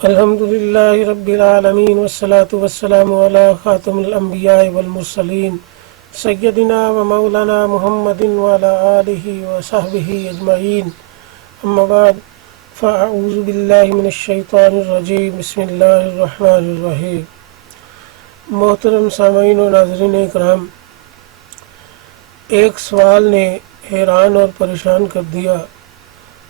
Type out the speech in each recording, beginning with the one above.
الحمد للہ رب العالمین والصلاة والسلام علی خاتم الانبیاء والمرسلین سیدنا و مولانا محمد وعلی آلہ وصحبہ اجمعین، اما بعد فاعوذ باللہ من الشیطان الرجیم، بسم اللہ الرحمن الرحیم۔ محترم سامعین و ناظرین اکرام، ایک سوال نے حیران اور پریشان کر دیا۔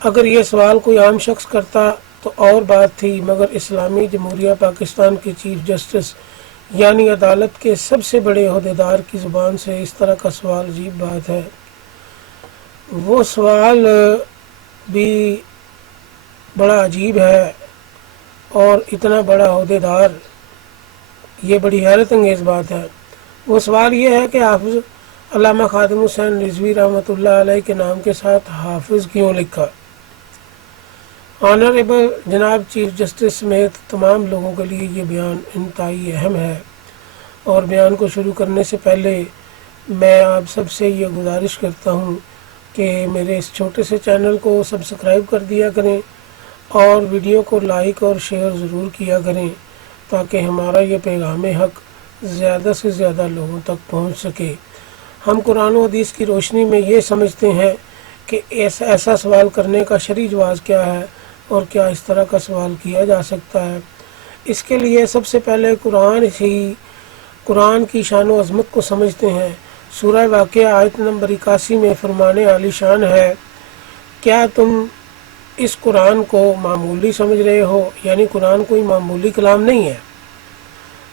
اگر یہ سوال کوئی عام شخص کرتا تو اور بات تھی، مگر اسلامی جمہوریہ پاکستان کے چیف جسٹس یعنی عدالت کے سب سے بڑے عہدیدار کی زبان سے اس طرح کا سوال عجیب بات ہے۔ وہ سوال بھی بڑا عجیب ہے، اور اتنا بڑا عہدیدار، یہ بڑی حیرت انگیز بات ہے۔ وہ سوال یہ ہے کہ حافظ علامہ خادم حسین رضوی رحمۃ اللہ علیہ کے نام کے ساتھ حافظ کیوں لکھا؟ آنریبل جناب چیف جسٹس سمیت تمام لوگوں کے لیے یہ بیان انتہائی اہم ہے، اور بیان کو شروع کرنے سے پہلے میں آپ سب سے یہ گزارش کرتا ہوں کہ میرے اس چھوٹے سے چینل کو سبسکرائب کر دیا کریں اور ویڈیو کو لائک اور شیئر ضرور کیا کریں، تاکہ ہمارا یہ پیغام حق زیادہ سے زیادہ لوگوں تک پہنچ سکے۔ ہم قرآن و حدیث کی روشنی میں یہ سمجھتے ہیں کہ ایسا سوال کرنے کا شرعی جواز کیا ہے، اور کیا اس طرح کا سوال کیا جا سکتا ہے۔ اس کے لیے سب سے پہلے قرآن کی شان و عظمت کو سمجھتے ہیں۔ سورہ واقعہ آیت نمبر 81 میں فرمان عالی شان ہے، کیا تم اس قرآن کو معمولی سمجھ رہے ہو؟ یعنی قرآن کوئی معمولی کلام نہیں ہے،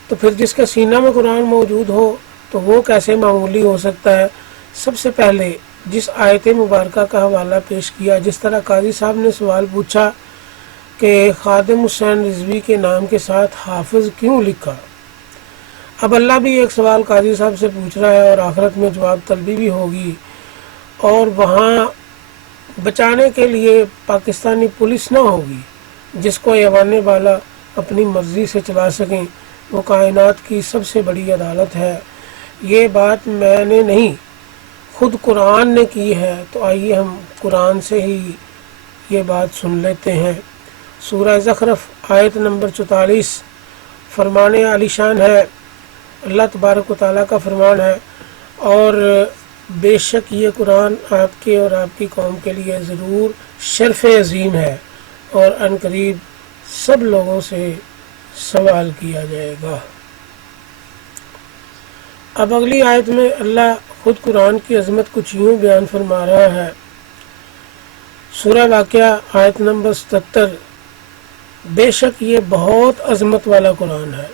تو پھر جس کے سینہ میں قرآن موجود ہو تو وہ کیسے معمولی ہو سکتا ہے؟ سب سے پہلے جس آیت مبارکہ کا حوالہ پیش کیا، جس طرح قاضی صاحب نے سوال پوچھا کہ خادم حسین رضوی کے نام کے ساتھ حافظ کیوں لکھا، اب اللہ بھی ایک سوال قاضی صاحب سے پوچھ رہا ہے، اور آخرت میں جواب طلبی بھی ہوگی، اور وہاں بچانے کے لیے پاکستانی پولیس نہ ہوگی جس کو ایوان بالا اپنی مرضی سے چلا سکیں۔ وہ کائنات کی سب سے بڑی عدالت ہے۔ یہ بات میں نے نہیں، خود قرآن نے کی ہے، تو آئیے ہم قرآن سے ہی یہ بات سن لیتے ہیں۔ سورہ زخرف آیت نمبر 44 فرمان عالی شان ہے، اللہ تبارک و تعالیٰ کا فرمان ہے، اور بے شک یہ قرآن آپ کے اور آپ کی قوم کے لیے ضرور شرف عظیم ہے، اور عنقریب سب لوگوں سے سوال کیا جائے گا۔ اب اگلی آیت میں اللہ خود قرآن کی عظمت کچھ یوں بیان فرما رہا ہے۔ سورہ واقعہ آیت نمبر 77، بے شک یہ بہت عظمت والا قرآن ہے۔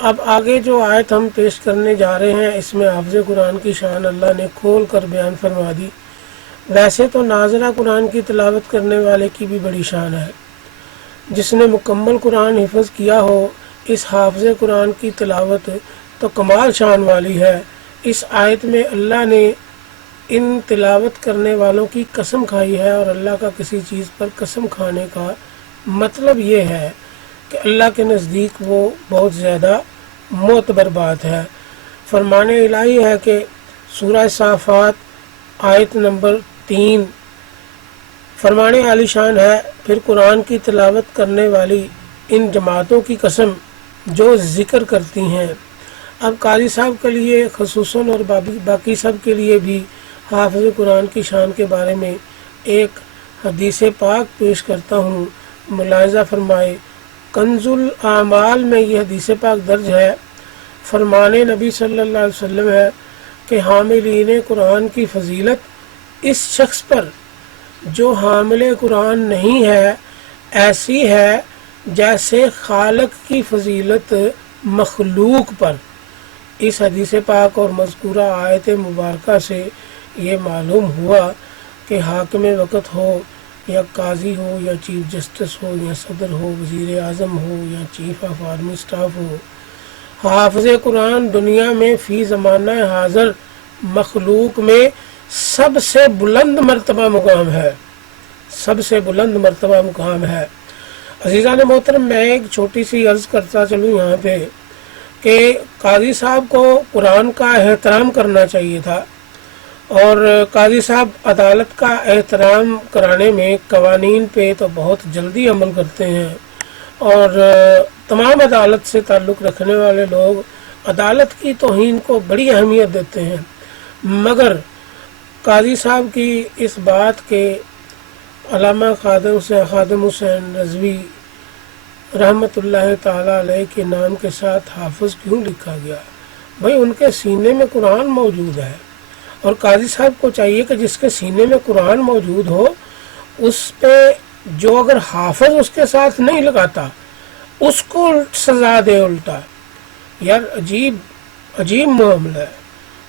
اب آگے جو آیت ہم پیش کرنے جا رہے ہیں، اس میں حافظ قرآن کی شان اللہ نے کھول کر بیان فرما دی۔ ویسے تو ناظرہ قرآن کی تلاوت کرنے والے کی بھی بڑی شان ہے۔ جس نے مکمل قرآن حفظ کیا ہو، اس حافظ قرآن کی تلاوت تو کمال شان والی ہے۔ اس آیت میں اللہ نے ان تلاوت کرنے والوں کی قسم کھائی ہے، اور اللہ کا کسی چیز پر قسم کھانے کا مطلب یہ ہے کہ اللہ کے نزدیک وہ بہت زیادہ معتبر بات ہے۔ فرمان الہی ہے کہ سورہ صافات آیت نمبر 3 فرمان عالی شان ہے، پھر قرآن کی تلاوت کرنے والی ان جماعتوں کی قسم جو ذکر کرتی ہیں۔ اب قاضی صاحب کے لیے خصوصاً اور باقی سب کے لیے بھی حافظ قرآن کی شان کے بارے میں ایک حدیث پاک پیش کرتا ہوں، ملاحظہ فرمائے۔ کنز الاعمال میں یہ حدیث پاک درج ہے۔ فرمان نبی صلی اللہ علیہ وسلم ہے کہ حاملین قرآن کی فضیلت اس شخص پر جو حامل قرآن نہیں ہے ایسی ہے جیسے خالق کی فضیلت مخلوق پر۔ اس حدیث پاک اور مذکورہ آیت مبارکہ سے یہ معلوم ہوا کہ حاکم وقت ہو یا قاضی ہو یا چیف جسٹس ہو یا صدر ہو، وزیر اعظم ہو یا چیف آف آرمی اسٹاف ہو، حافظ قرآن دنیا میں فی زمانہ حاضر مخلوق میں سب سے بلند مرتبہ مقام ہے، سب سے بلند مرتبہ مقام ہے۔ عزیزان محترم، میں ایک چھوٹی سی عرض کرتا چلوں یہاں پہ کہ قاضی صاحب کو قرآن کا احترام کرنا چاہیے تھا، اور قاضی صاحب عدالت کا احترام کرانے میں قوانین پہ تو بہت جلدی عمل کرتے ہیں، اور تمام عدالت سے تعلق رکھنے والے لوگ عدالت کی توہین کو بڑی اہمیت دیتے ہیں، مگر قاضی صاحب کی اس بات کے علامہ خادم حسین رضوی رحمۃ اللہ تعالی علیہ کے نام کے ساتھ حافظ کیوں لکھا گیا؟ بھائی ان کے سینے میں قرآن موجود ہے، اور قاضی صاحب کو چاہیے کہ جس کے سینے میں قرآن موجود ہو اس پہ جو اگر حافظ اس کے ساتھ نہیں لگاتا اس کو سزا دے الٹا۔ یار عجیب معاملہ ہے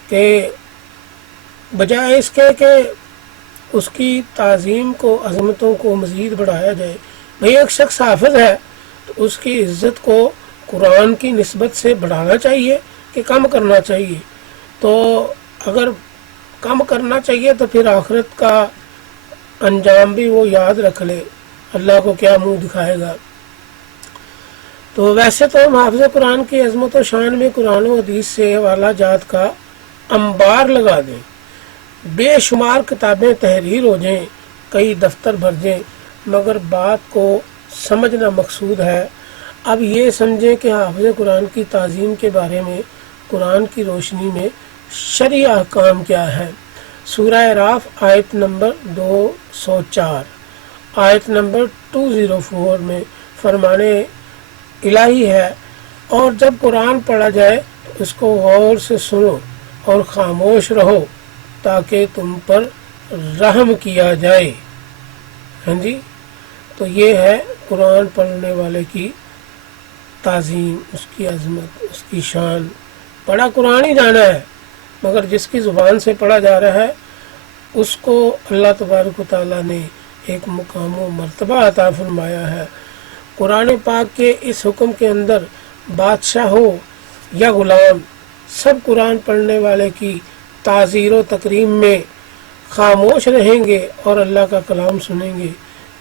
کہ بجائے اس کے کہ اس کی تعظیم کو، عظمتوں کو مزید بڑھایا جائے، بھئی ایک شخص حافظ ہے تو اس کی عزت کو قرآن کی نسبت سے بڑھانا چاہیے کہ کم کرنا چاہیے؟ تو اگر کم کرنا چاہیے تو پھر آخرت کا انجام بھی وہ یاد رکھ لے، اللہ کو کیا منہ دکھائے گا۔ تو ویسے تو ہم حافظ قرآن کی عظمت و شان میں قرآن و حدیث سے حوالہ جات کا انبار لگا دیں، بے شمار کتابیں تحریر ہو جائیں، کئی دفتر بھر جائیں، مگر بات کو سمجھنا مقصود ہے۔ اب یہ سمجھیں کہ حافظ قرآن کی تعظیم کے بارے میں قرآن کی روشنی میں شرعی احکام کیا ہے۔ سورہ اعراف آیت نمبر 204، آیت نمبر 204 میں فرمانے الہی ہے، اور جب قرآن پڑھا جائے تو اس کو غور سے سنو اور خاموش رہو تاکہ تم پر رحم کیا جائے۔ ہاں جی، تو یہ ہے قرآن پڑھنے والے کی تعظیم، اس کی عظمت، اس کی شان۔ پڑھا قرآن ہی جانا ہے، مگر جس کی زبان سے پڑھا جا رہا ہے اس کو اللہ تبارک و تعالیٰ نے ایک مقام و مرتبہ عطا فرمایا ہے۔ قرآن پاک کے اس حکم کے اندر بادشاہ ہو یا غلام، سب قرآن پڑھنے والے کی تعزیر و تکریم میں خاموش رہیں گے اور اللہ کا کلام سنیں گے،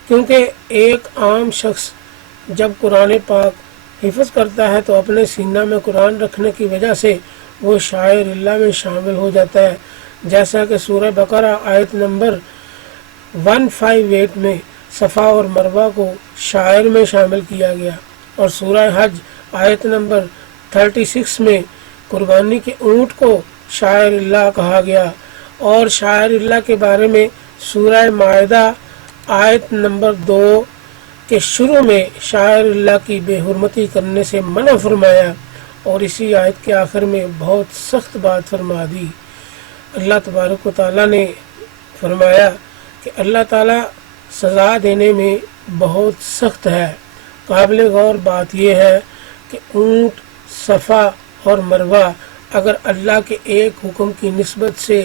کیونکہ ایک عام شخص جب قرآن پاک حفظ کرتا ہے تو اپنے سینہ میں قرآن رکھنے کی وجہ سے وہ شاعر اللہ میں شامل ہو جاتا ہے، جیسا کہ سورہ بقرہ آیت نمبر 158 میں صفا اور مروہ کو شاعر میں شامل کیا گیا، اور سورہ حج آیت نمبر 36 میں قربانی کے اونٹ کو شاعر اللہ کہا گیا، اور شاعر اللہ کے بارے میں سورہ مائدہ آیت نمبر 2 کے شروع میں شاعر اللہ کی بے حرمتی کرنے سے منع فرمایا، اور اسی آیت کے آخر میں بہت سخت بات فرما دی۔ اللہ تبارک و تعالیٰ نے فرمایا کہ اللہ تعالیٰ سزا دینے میں بہت سخت ہے۔ قابل غور بات یہ ہے کہ اونٹ، صفا اور مروہ اگر اللہ کے ایک حکم کی نسبت سے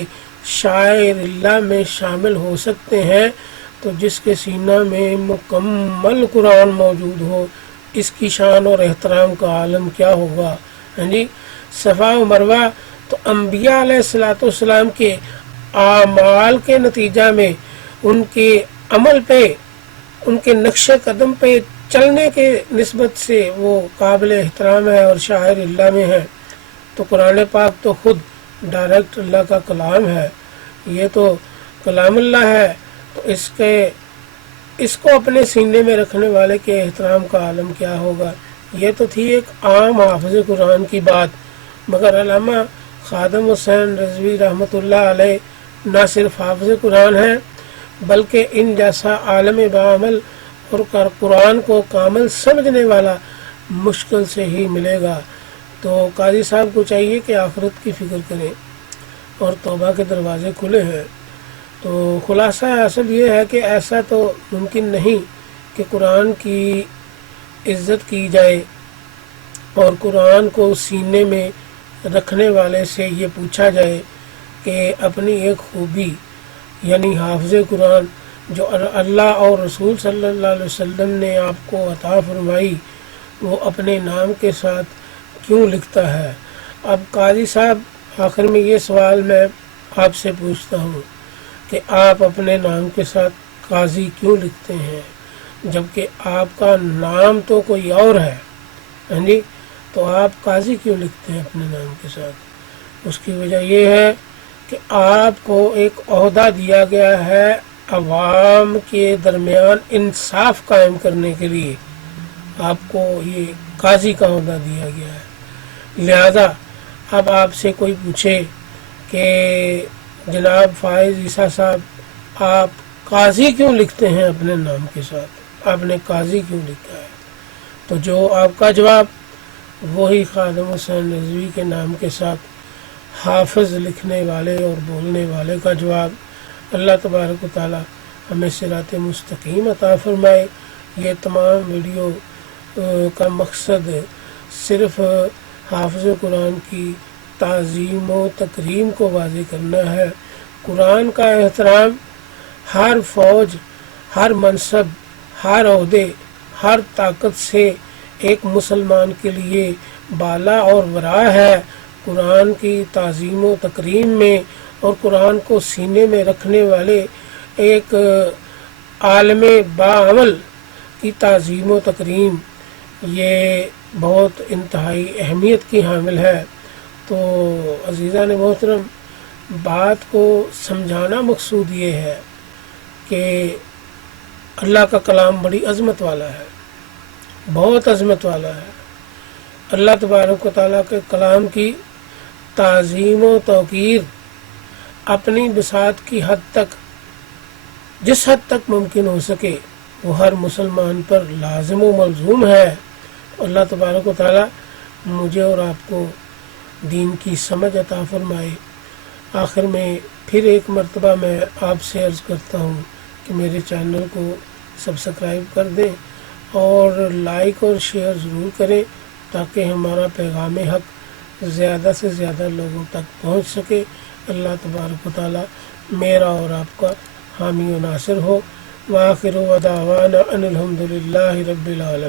شاعر اللہ میں شامل ہو سکتے ہیں تو جس کے سینہ میں مکمل قرآن موجود ہو، اس کی شان اور احترام کا عالم کیا ہوگا۔ ہاں جی، صفا و مروہ تو انبیاء علیہ الصلوۃ والسلام کے اعمال کے نتیجہ میں، ان کے عمل پہ، ان کے نقش قدم پہ چلنے کے نسبت سے وہ قابل احترام ہے اور شاعر اللہ میں ہے۔ تو قرآن پاک تو خود ڈائریکٹ اللہ کا کلام ہے، یہ تو کلام اللہ ہے، تو اس کو اپنے سینے میں رکھنے والے کے احترام کا عالم کیا ہوگا۔ یہ تو تھی ایک عام حافظ قرآن کی بات، مگر علامہ خادم حسین رضوی رحمۃ اللہ علیہ نہ صرف حافظ قرآن ہیں بلکہ ان جیسا عالم بعمل اور قرآن کو کامل سمجھنے والا مشکل سے ہی ملے گا۔ تو قاضی صاحب کو چاہیے کہ آخرت کی فکر کریں، اور توبہ کے دروازے کھلے ہیں۔ تو خلاصہ اصل یہ ہے کہ ایسا تو ممکن نہیں کہ قرآن کی عزت کی جائے اور قرآن کو سینے میں رکھنے والے سے یہ پوچھا جائے کہ اپنی ایک خوبی یعنی حافظ قرآن جو اللہ اور رسول صلی اللہ علیہ وسلم نے آپ کو عطا فرمائی، وہ اپنے نام کے ساتھ کیوں لکھتا ہے۔ اب قاضی صاحب آخر میں یہ سوال میں آپ سے پوچھتا ہوں کہ آپ اپنے نام کے ساتھ قاضی کیوں لکھتے ہیں، جبکہ آپ کا نام تو کوئی اور ہے؟ ہاں جی، تو آپ قاضی کیوں لکھتے ہیں اپنے نام کے ساتھ؟ اس کی وجہ یہ ہے کہ آپ کو ایک عہدہ دیا گیا ہے عوام کے درمیان انصاف قائم کرنے کے لیے، آپ کو یہ قاضی کا عہدہ دیا گیا ہے۔ لہذا اب آپ سے کوئی پوچھے کہ جناب فائز عیسیٰ صاحب آپ قاضی کیوں لکھتے ہیں اپنے نام کے ساتھ، آپ نے قاضی کیوں لکھا ہے، تو جو آپ کا جواب وہی خادم حسین رضوی کے نام کے ساتھ حافظ لکھنے والے اور بولنے والے کا جواب۔ اللہ تبارک و تعالی ہمیں صراط مستقیم عطا فرمائے۔ یہ تمام ویڈیو کا مقصد صرف حافظ قرآن کی تعظیم و تکریم کو واضح کرنا ہے۔ قرآن کا احترام ہر فوج، ہر منصب، ہر عہدے، ہر طاقت سے ایک مسلمان کے لیے بالا اور ورا ہے۔ قرآن کی تعظیم و تکریم میں اور قرآن کو سینے میں رکھنے والے ایک عالم باعمل کی تعظیم و تکریم یہ بہت انتہائی اہمیت کی حامل ہے۔ تو عزیزان محترم، بات کو سمجھانا مقصود یہ ہے کہ اللہ کا کلام بڑی عظمت والا ہے، بہت عظمت والا ہے۔ اللہ تبارک و تعالیٰ کے کلام کی تعظیم و توقیر اپنی بساط کی حد تک، جس حد تک ممکن ہو سکے، وہ ہر مسلمان پر لازم و ملزوم ہے۔ اللہ تبارک و تعالیٰ مجھے اور آپ کو دین کی سمجھ عطا فرمائے۔ آخر میں پھر ایک مرتبہ میں آپ سے عرض کرتا ہوں کہ میرے چینل کو سبسکرائب کر دیں اور لائک اور شیئر ضرور کریں تاکہ ہمارا پیغام حق زیادہ سے زیادہ لوگوں تک پہنچ سکے۔ اللہ تبارک و تعالیٰ میرا اور آپ کا حامی و ناصر ہو۔ وآخر دعوانا ان الحمد للہ رب العالمین۔